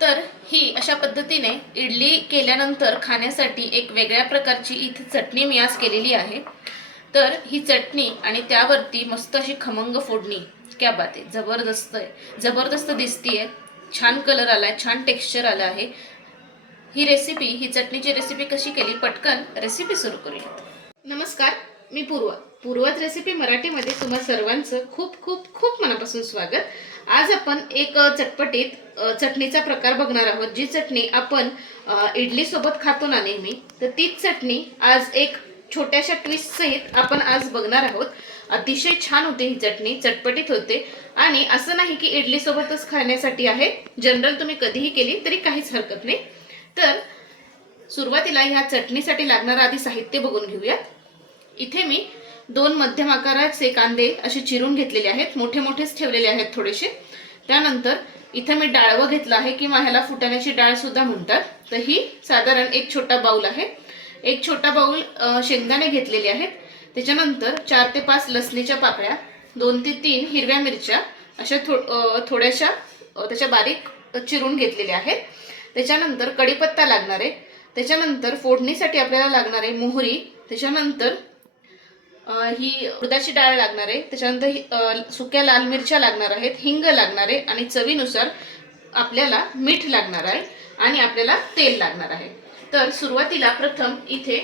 तर ही अशा पद्धतीने इडली केल्यानंतर खाण्यासाठी एक वेगळ्या प्रकारची इथे चटणी मी आज केलेली आहे. तर ही चटणी आणि त्यावरती मस्त अशी खमंग फोडणी. क्या बात आहे. जबरदस्त आहे. जबरदस्त दिसतीये. छान कलर आलाय. छान टेक्स्चर आलं आहे. ही रेसिपी ही चटणीची रेसिपी कशी केली? पटकन रेसिपी सुरू करूया नमस्कार मी पूर्वा. पूर्वाच रेसिपी मराठीमध्ये तुम्हा सर्वांचं खूप खूप खूप मनापासून स्वागत. आज आपण एक चटपटीत चटणीचा प्रकार बघणार आहोत. जी चटणी आपण इडली सोबत खातो ना नेहमी तर तीच चटणी आज एक छोट्याशा ट्विस्ट सहित आपण आज बघणार आहोत. अतिशय छान होते ही चटणी चटपटीत होते. आणि असं नाही की इडली सोबतच खाण्यासाठी आहे. जनरल तुम्ही कधीही केली तरी काहीच हरकत नाही. तर सुरुवातीला ह्या चटणीसाठी लागणारं आधी साहित्य बघून घेऊयात. इथे मी दोन मध्यम आकाराचे कांदे असे चिरून घेतलेले आहेत. मोठे मोठेच ठेवलेले आहेत थोडेसे. त्यानंतर इथे मी डाळवं घेतलं आहे किंवा ह्याला फुटाण्याची डाळ सुद्धा म्हणतात. तर ही साधारण एक छोटा बाऊल आहे. एक छोटा बाऊल शेंगदाणे घेतलेले आहेत. त्याच्यानंतर चार ते पाच लसणीच्या पाकळ्या दोन ते तीन हिरव्या मिरच्या अशा थो थोड्याशा त्याच्या बारीक चिरून घेतलेल्या आहेत. त्याच्यानंतर कढीपत्ता लागणार आहे. त्याच्यानंतर फोडणीसाठी आपल्याला लागणार आहे मोहरी. त्याच्यानंतर ही उडदाची डाळ लागणार आहे. त्याच्यानंतर सुक्या लाल मिरच्या लागणार आहेत हिंग लागणार आहे आणि चवीनुसार आपल्याला मीठ लागणार आहे आणि आपल्याला तेल लागणार आहे. तर सुरुवातीला प्रथम इथे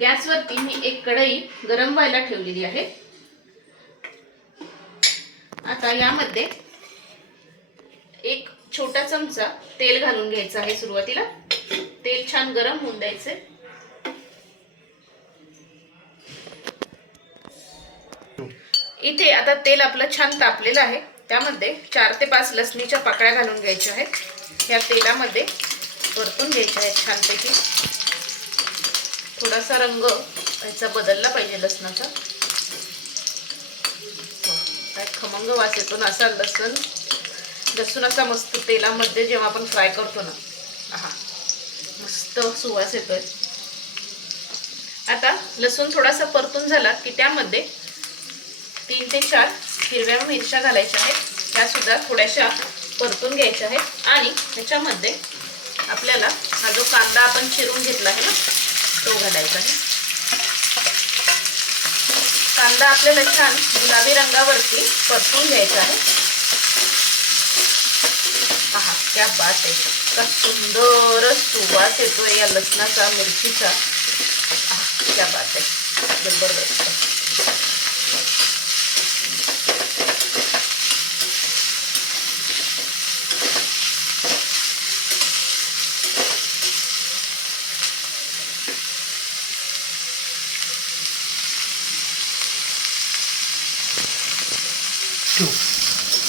गॅसवरती मी एक कढई गरम व्हायला ठेवलेली आहे. आता यामध्ये एक छोटा चमचा तेल घालून घ्यायचं आहे सुरुवातीला. तेल छान गरम होऊन द्यायचे इथे आता तेल आपलं छान तापलेलं आहे. त्यामध्ये चार ते पाच लसणीच्या पाकळ्या घालून घ्यायच्या आहेत. ह्या तेलामध्ये परतून घ्यायच्या आहेत छानपैकी. थोडासा रंग ह्याचा बदलला पाहिजे लसणाचा. हो, काय खमंग वास येतो ना असा लसण. लसूण असा मस्त तेलामध्ये जेव्हा आपण फ्राय करतो ना. हा मस्त सुवास येतोय. आता लसूण थोडासा परतून झाला की त्यामध्ये तीन ते चार हिरव्या मिरच्या घालायच्या आहेत. त्या सुद्धा थोड्याशा परतून घ्यायच्या आहेत. आणि त्याच्यामध्ये आपल्याला हा जो कांदा आपण चिरून घेतला आहे ना तो घालायचा आहे. कांदा आपल्याला छान गुलाबी रंगावरती परतून घ्यायचा आहे. पहा त्या बात आहे. का सुंदर सुवास येतोय या लसणाचा मिरचीचा. त्या बात आहे. बरोबर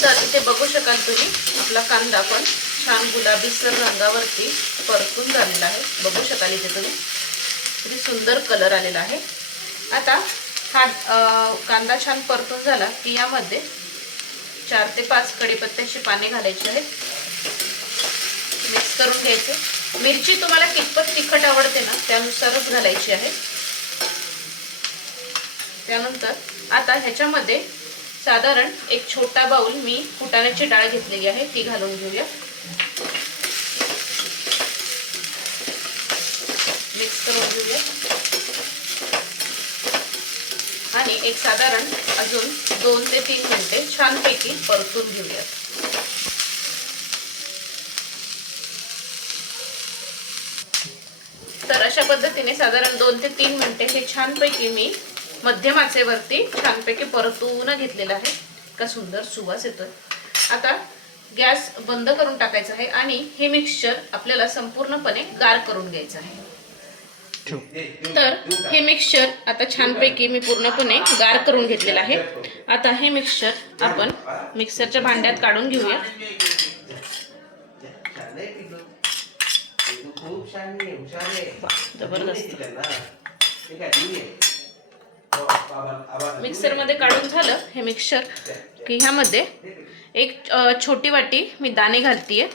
तर इथे बघू शकाल तुम्ही आपला कांदा पण छान गुलाबीसर रंगावरती परतून झालेला आहे. बघू शकाल इथे तुम्ही. किती सुंदर कलर आलेला आहे. आता हा कांदा छान परतून झाला की यामध्ये चार ते पाच कडीपत्त्याची पाने घालायची आहेत. मिक्स करून घ्यायचे. मिरची तुम्हाला कितपत तिखट आवडते ना त्यानुसारच घालायची आहे. त्यानंतर आता ह्याच्यामध्ये साधारण एक छोटा बाउल मी फुटाण्याची डाळ घेतलेली आहे ती घालून घेऊया. मिक्स करून घेऊया. आणि एक साधारण अजून दोन ते तीन मिनिटे छानपैकी परतून घेऊयात तर अशा पद्धतीने साधारण दोन ते तीन मिनिटे हे छानपैकी मी मध्यम आचेवरती छानपैकी परतून घेतलेलं आहे. का सुंदर सुवास येतोय. आता गॅस बंद करून टाकायचा आहे आणि हे मिक्सचर आपल्याला संपूर्णपणे गार करून घ्यायचं आहे. तर हे मिक्सचर आता छानपैकी मी पूर्णपणे गार करून घेतलेलं आहे. आता हे मिक्सचर आपण मिक्सरच्या भांड्यात काढून घेऊया. खूप छान आहे हुशार आहे. जबरदस्त. मिक्सरमध्ये काढून झालं हे मिक्सर. की ह्यामध्ये एक छोटी वाटी मी दाणे घालतीये.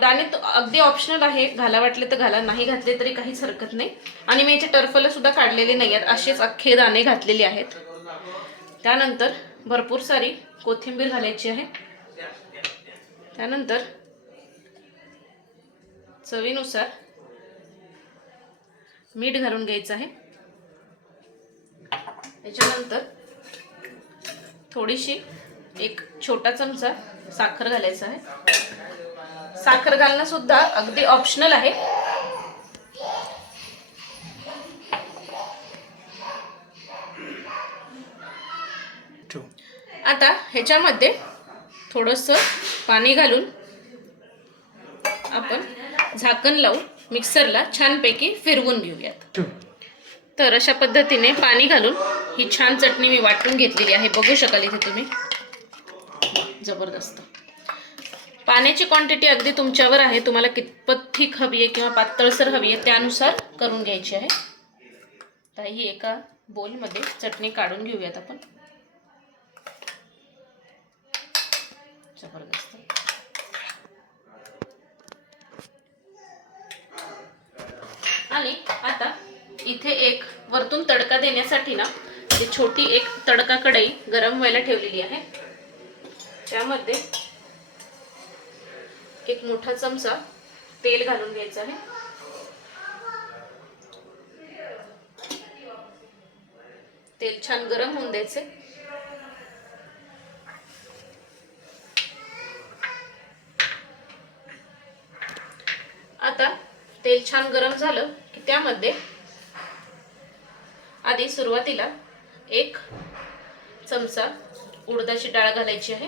दाणे अगदी ऑप्शनल आहे. घाला वाटले तर घाला नाही घातले तरी काहीच हरकत नाही. आणि मी याचे टर्फलं सुद्धा काढलेले नाही आहेत. असेच अख्खे दाणे घातलेले आहेत. त्यानंतर भरपूर सारी कोथिंबीर घालायची आहे. त्यानंतर चवीनुसार मीठ घालून घ्यायचं आहे. त्याच्यानंतर थोडीशी एक छोटा चमचा साखर घालायचा आहे. साखर घालणं सुद्धा अगदी ऑप्शनल आहे. आता ह्याच्यामध्ये थोडंसं पाणी घालून आपण झाकण लावून मिक्सरला छानपैकी फिरवून घेऊयात. तर अशा पद्धतीने पाणी घालून ही छान चटणी मी वाटून घेतलेली आहे. बघू शकाल इथे तुम्ही. जबरदस्त. पाण्याची क्वांटिटी अगदी तुमच्यावर आहे. तुम्हाला कितपत थिक हवी आहे किंवा पातळसर हवी आहे त्यानुसार करून घ्यायची आहे. तर ही एका बोलमध्ये चटणी काढून घेऊयात आपण. जबरदस्त. आणि आता इथे एक वरतून तडका देण्यासाठी ना ही छोटी एक तडका कढई गरम व्हायला ठेवलेली आहे. त्यामध्ये एक मोठा चमचा तेल घालून घ्यायचं आहे. तेल छान गरम होऊन द्यायचे आता तेल छान गरम झालं की त्यामध्ये आधी सुरुवातीला एक चमचा उडदाची डाळ घालायची आहे.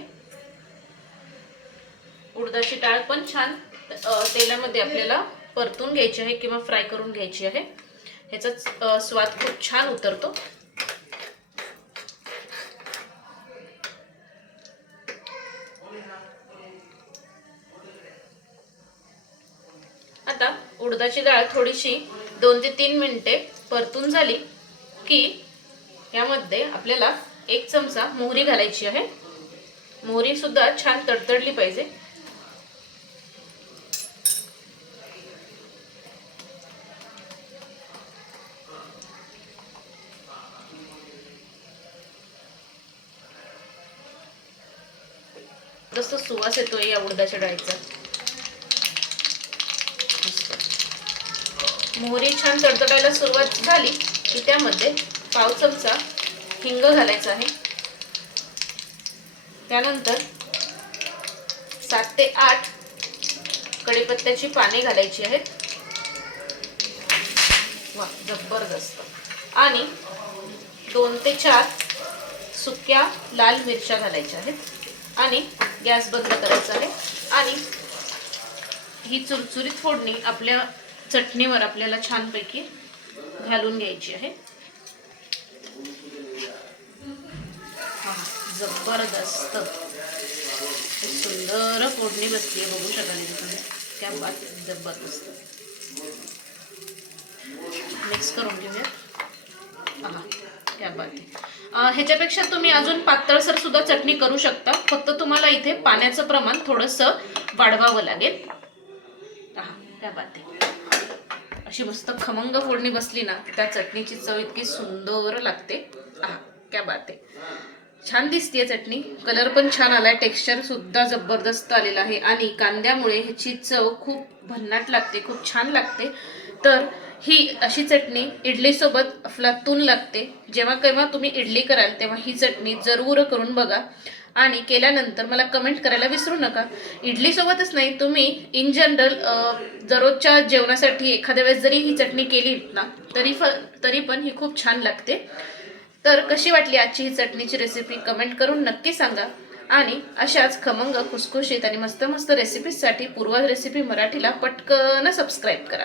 उडदाची डाळ पण छान तेलामध्ये आपल्याला परतून घ्यायची आहे किंवा फ्राय करून घ्यायची आहे. ह्याचा स्वाद खूप छान उतरतो. आता उडदाची डाळ थोडीशी दोन ते तीन मिनिटे परतून झाली की यामध्ये आपल्याला एक चमचा मोहरी घालायची आहे. मोहरी सुद्धा छान तडतडली पाहिजे. जसं सुवास येतोय या उडदाच्या डाळीचा. मोहरी छान तडतडायला सुरुवात झाली की त्यामध्ये पाव चमचा हिंग घालायचा आहे. त्यानंतर सात ते आठ कढीपत्त्याची पाने घालायची आहेत. वा जबरदस्त. आणि दोन ते चार सुक्या लाल मिरच्या घालायच्या आहेत. आणि गॅस बंद करायचा आहे. आणि ही चुरचुरीत फोडणी आपल्या चटणीवर आपल्याला छानपैकी घालून घ्यायची आहे. जबरदस्त. खूप सुंदर फोडणी बसली आहे बघू शकाल तुम्ही. त्या बात जबरदस्त. मिक्स करून घेऊया. हा क्या बात. आहे ह्याच्यापेक्षा तुम्ही अजून पातळसर सुद्धा चटणी करू शकता. फक्त तुम्हाला इथे पाण्याचं प्रमाण थोडंसं वाढवावं लागेल. हा क्या बात आहे. अशी मस्त खमंग फोडणी बसली ना त्या चटणीची चव इतकी सुंदर लागते. हा क्या बात आहे. छान दिसतीये चटणी. कलर पण छान आलाय. टेक्स्चर सुद्धा जबरदस्त आलेला आहे. आणि कांद्यामुळे ह्याची चव खूप भन्नाट लागते खूप छान लागते. तर ही अशी चटणी इडलीसोबत अफलातून लागते. जेव्हा केव्हा तुम्ही इडली कराल तेव्हा ही चटणी जरूर करून बघा. आणि केल्यानंतर मला कमेंट करायला विसरू नका. इडलीसोबतच नाही तुम्ही इन जनरल दररोजच्या जेवणासाठी एखाद्या वेळेस जरी ही चटणी केली ना तरी फ तरी पण ही खूप छान लागते. तर कशी वाटली आजची ही चटणीची रेसिपी कमेंट करून नक्की सांगा. आणि अशाच खमंग खुसखुशीत आणि मस्त मस्त रेसिपीजसाठी पूर्वा रेसिपी मराठीला पटकन सबस्क्राईब करा.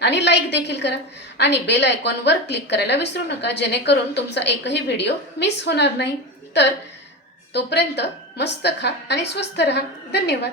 आणि लाईक देखील करा. आणि बेल आयकॉनवर क्लिक करायला विसरू नका जेणेकरून तुमचा एकही व्हिडिओ मिस होणार नाही. तर तोपर्यंत मस्त खा आणि स्वस्थ राहा. धन्यवाद.